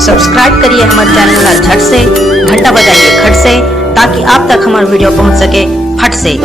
Subscribe करिए हमारे channel ला झट से, घंटा बजाइए खट से, ताकि आप तक हमारा वीडियो पहुंच सके फट से।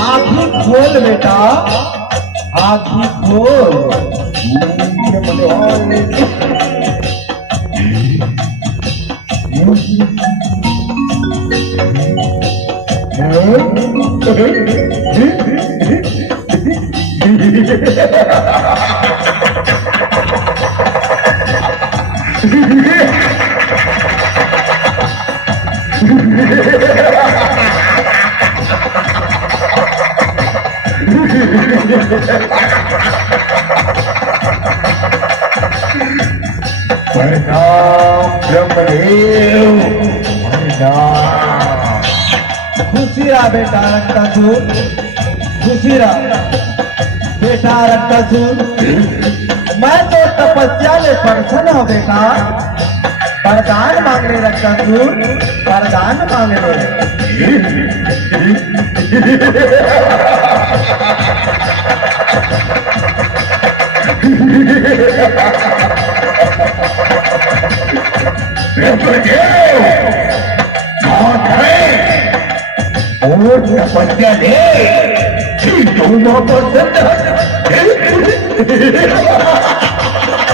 आँखी खोल बेटा, आँखी खोल। खुशी रहा बेटा रक्तासुर, खुशी रहा बेटा रक्तासुर। मैं तो तपस्या ले प्रसन्न हो बेटा, वरदान मांग ले रक्तासुर, वरदान मांग ले। तपस्या दे,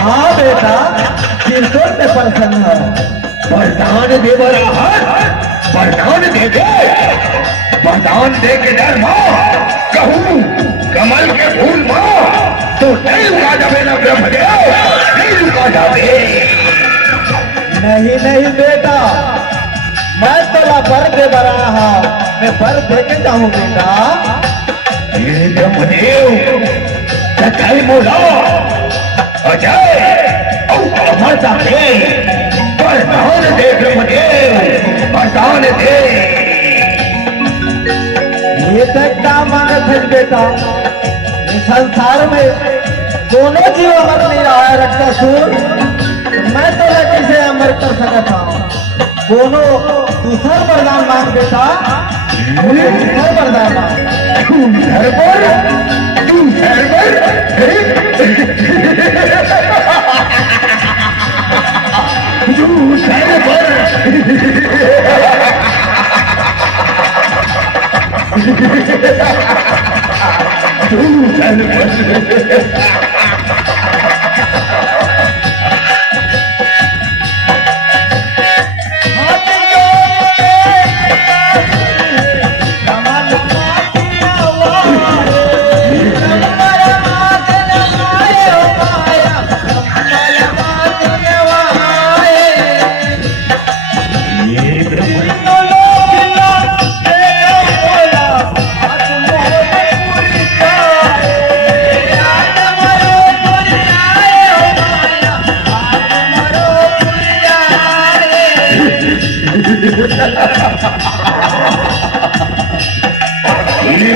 हाँ बेटा कीर्तन में प्रसन्न है। वरदान दे वरदान दे दे, वरदान दे के डर मां कहूँ कमल के फूल मां। तो नहीं रुका जावे ना ब्रह्मदेव, नहीं रुका जावे। नहीं नहीं बेटा, मैं तोला बर दे रहा, मैं बर दे के जाऊं बेटा। ये ब्रह्मदेव सच्चाई बोला, अजय और अमर जाते वरदान दे ब्रह्मदेव, वरदान दे। ये तक क्या मांगत है बेटा? इस संसार में दोनों जीव अमर नहीं रहा है रक्तासुर, मैं तो कैसे अमर कर सकता हूँ? दोनों दूसरा वरदान मांग बेटा, मुझे दूसरा वरदान मांग। तू सरवर, तू सरवर, तू सरवर, तू सरवर।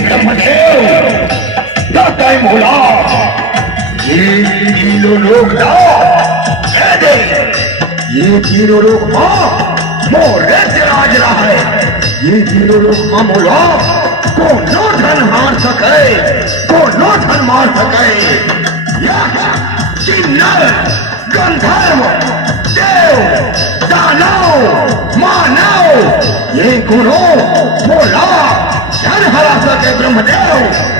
ब्रह्मदेव क्या टाइम होला? ये तीनों लोग ना दे, ये तीनों लोग माँ मोरे से राज रहा है। ये तीनों लोग माँ मोला कोनो धन मार सके, कोनो धन मार सके। यक्ष, किन्नर, गंधर्व, देव, दानव, मानव, ये गुरु मोला जन हरा सके ब्रह्मदेव,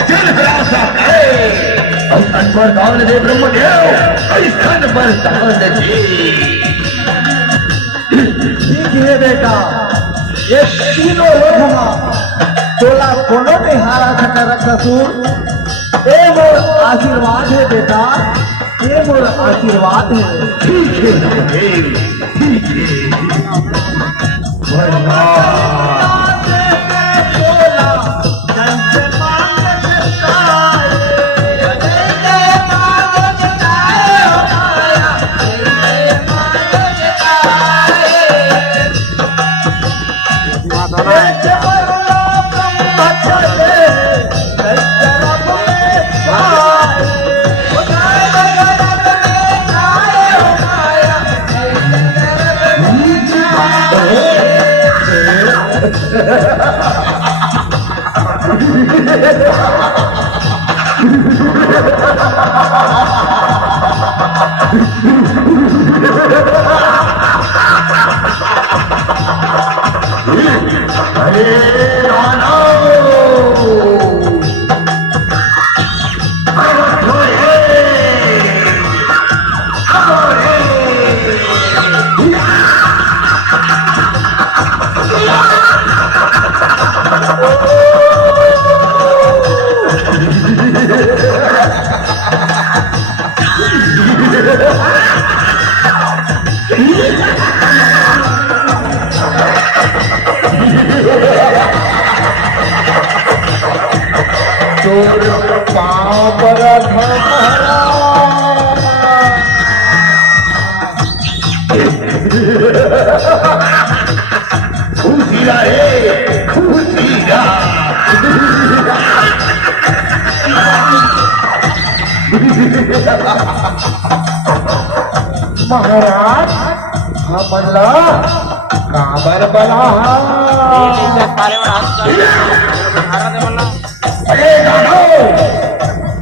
जन हरा सके। ऐसन वरदान दे ब्रह्मदेव, ऐसन वरदान दे। ठीक है बेटा, ये तीनों लोग ना तोला कोनो नहीं हारा सका रक्तासुर। ये मोर आशीर्वाद है बेटा, ये मोर आशीर्वाद है। ठीक है ब्रह्मदेव, ठीक है। वरदान महाराज हमला काबर बला। अरे दादो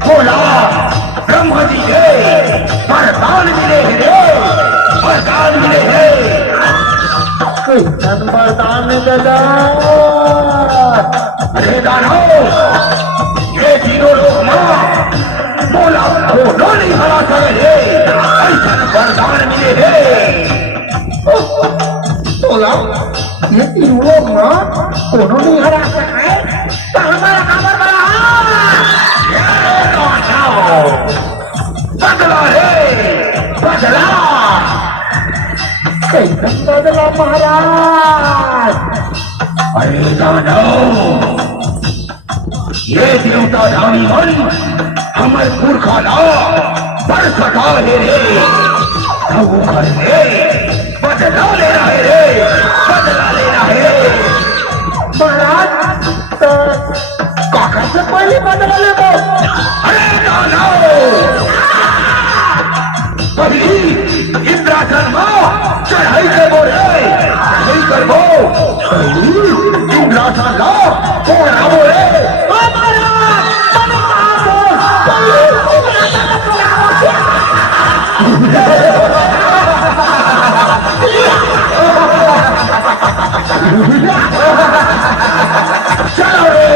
बोला, ब्रह्मा जी के वरदान मिले हैं, वरदान मिले हैं। कैसन वरदान मिला? अरे दादो ये तीनों लोग माँ बोला दोनों नहीं हरा सके, ऐसा वरदान मिले हैं। बोला ये तीनों लोग ना कोनो नहीं हरा सके, तो हमारा काबर बला। बदला महाराज। अरे दानव, ये देवता धामी मन हमर पुरखा ला पर सटा ले रे, वो घर में बदला ले रहे रे, बदला ले रहे। महाराज तो काका से पहले बदला ले दो। अरे दानव, पहली इंद्रासन माँ चढ़ाई करबो रे, चढ़ाई करबो। पहली इंद्रासन ला कौन आवो रे? चलो रे।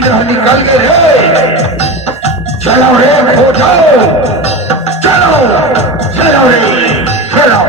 इंद्र निकल गए रे। चलो रे खोजो, चलो चलो रे चलो।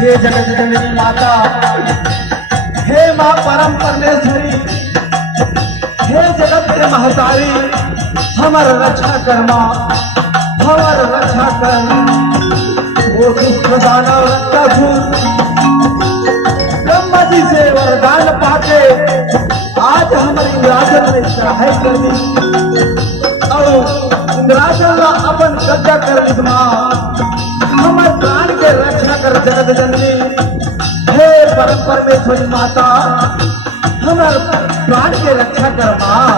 हे जगत जननी माता, हे माँ परम परमेश्वरी, हे जगत के महतारी, हमार रक्षा कर माँ, हमार रक्षा कर। वो दुष्ट दानव रत्नासुर ब्रह्मा जी से वरदान पाके आज हमारे इंद्रासन ने चढ़ाई कर दी और इंद्रासन का अपन कब्जा कर ली माँ। हमारे प्राण के रक्षा कर जगत जननी, हे परम परमेश्वरी माता, हमारे प्राण के रक्षा कर माँ।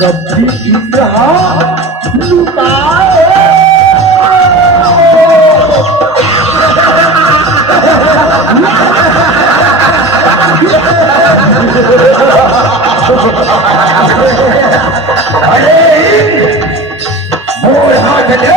गद्दी लुटाए अरे मोर हाथ ले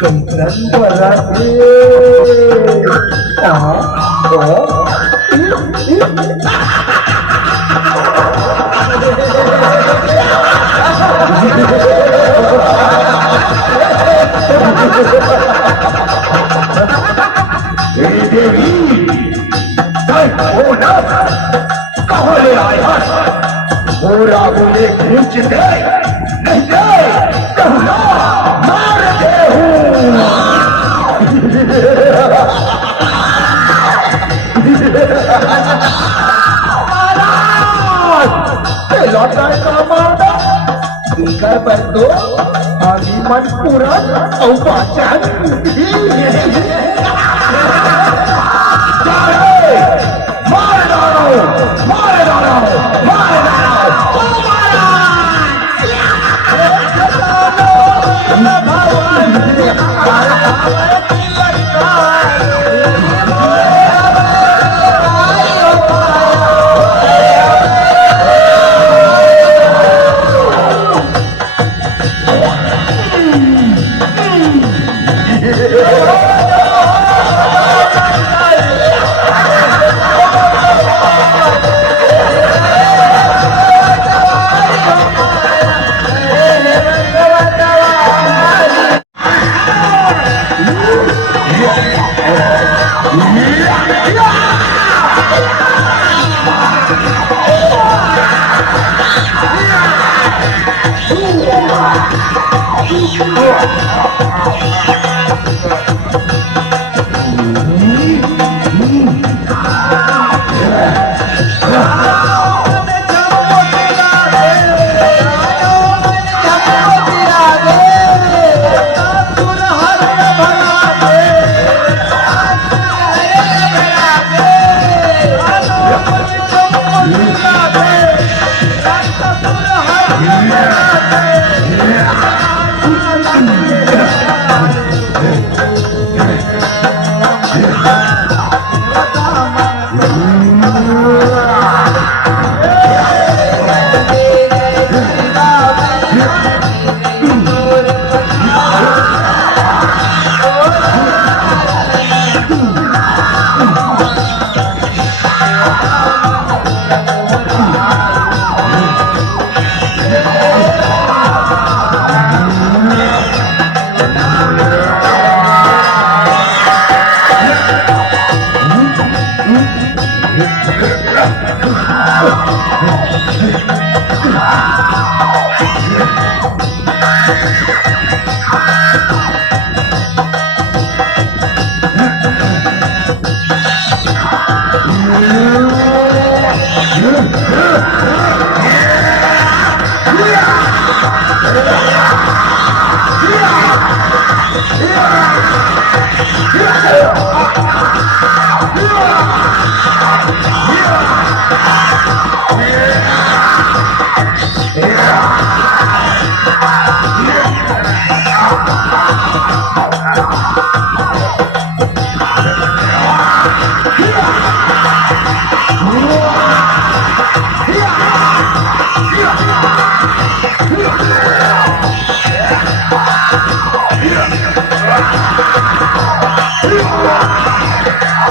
कैसन बरत देवी कहाँ ले आया मोरा बोले पूछ दे नहीं दे कहना मार दे लौटा का मारना इनका पर तो आदि मन पूरा और पहचान मार डालो मार डालो मार डालो Yeah.